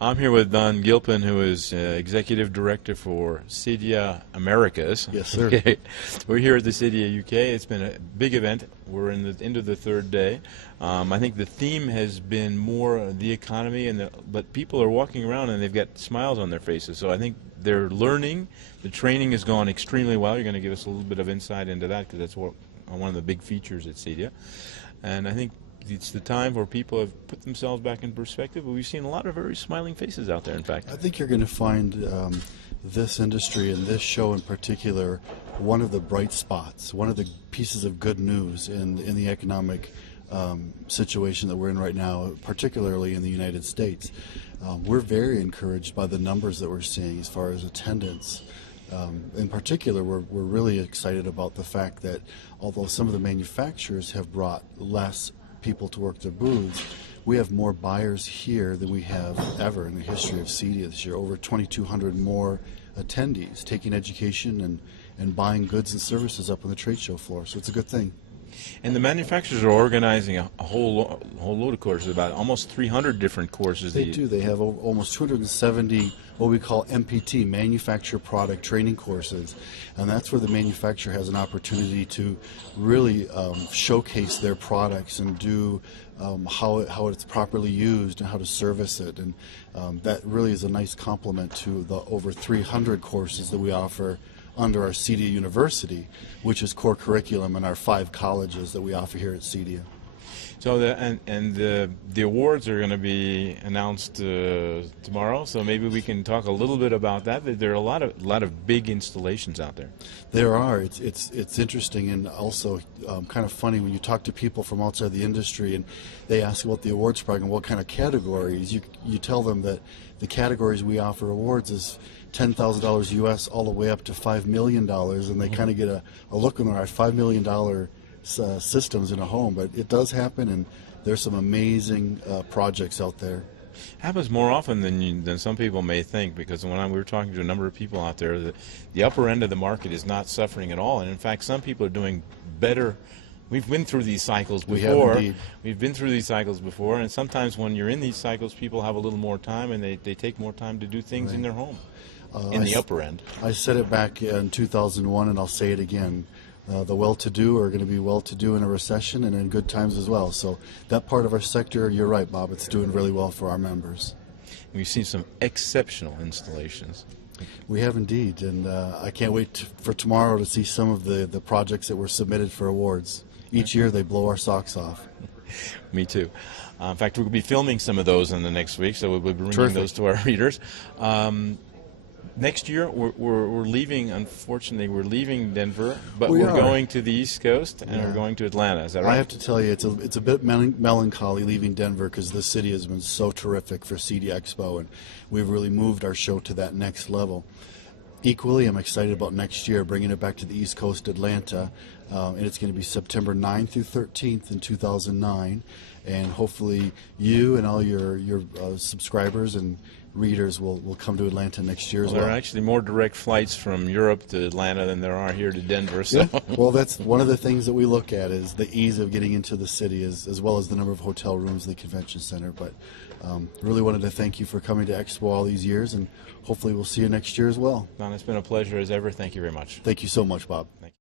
I'm here with Don Gilpin, who is Executive Director for CEDIA Americas. Yes, sir. Okay. We're here at the CEDIA UK. It's been a big event. We're into the third day. I think the theme has been more the economy, but people are walking around and they've got smiles on their faces. So I think they're learning. The training has gone extremely well. You're going to give us a little bit of insight into that because that's one of the big features at CEDIA. And I think it's the time where people have put themselves back in perspective, but we've seen a lot of very smiling faces out there, in fact. I think you're going to find this industry and this show in particular one of the bright spots, one of the pieces of good news in the economic situation that we're in right now, particularly in the United States. We're very encouraged by the numbers that we're seeing as far as attendance. In particular, we're really excited about the fact that although some of the manufacturers have brought less people to work their booths, we have more buyers here than we have ever in the history of CEDIA this year. Over 2,200 more attendees taking education and buying goods and services up on the trade show floor. So it's a good thing. And the manufacturers are organizing a whole load of courses, about almost 300 different courses. They do. They have almost 270 what we call MPT, Manufacturer Product Training courses. And that's where the manufacturer has an opportunity to really showcase their products and do how it's properly used and how to service it. And that really is a nice complement to the over 300 courses that we offer under our CEDIA University, which is core curriculum in our 5 colleges that we offer here at CEDIA. So the awards are going to be announced tomorrow. So maybe we can talk a little bit about that. There are a lot of big installations out there. There are. It's interesting and also kind of funny when you talk to people from outside the industry and they ask about the awards program, what kind of categories. You tell them that the categories we offer awards is $10,000 US all the way up to $5 million, and they kind of get a look in their eye. $5 million systems in a home, but it does happen, and there's some amazing projects out there. Happens more often than some people may think, because when we were talking to a number of people out there, the upper end of the market is not suffering at all, and in fact some people are doing better. We've been through these cycles before. We've been through these cycles before, and sometimes when you're in these cycles, people have a little more time, and they take more time to do things in their home. In the upper end. I said it back in 2001, and I'll say it again. The well-to-do are going to be well-to-do in a recession and in good times as well. So that part of our sector, you're right, Bob, it's doing really well for our members. We've seen some exceptional installations. We have indeed, and I can't wait for tomorrow to see some of the projects that were submitted for awards. Each year they blow our socks off. Me too. In fact, we'll be filming some of those in the next week, so we'll be bringing those to our readers. Next year, we're leaving, unfortunately, we're leaving Denver, but we're going to the East Coast, and we're going to Atlanta. Is that right? I have to tell you, it's a bit melancholy leaving Denver because this city has been so terrific for CEDIA Expo, and we've really moved our show to that next level. Equally, I'm excited about next year, bringing it back to the East Coast, Atlanta, and it's going to be September 9th through 13th in 2009, and hopefully you and all your subscribers and readers will come to Atlanta next year as well. There are actually more direct flights from Europe to Atlanta than there are here to Denver. So. Yeah. Well, that's one of the things that we look at is the ease of getting into the city as well as the number of hotel rooms in the convention center. But really wanted to thank you for coming to Expo all these years, and hopefully we'll see you next year as well. Don, it's been a pleasure as ever. Thank you very much. Thank you so much, Bob. Thank you.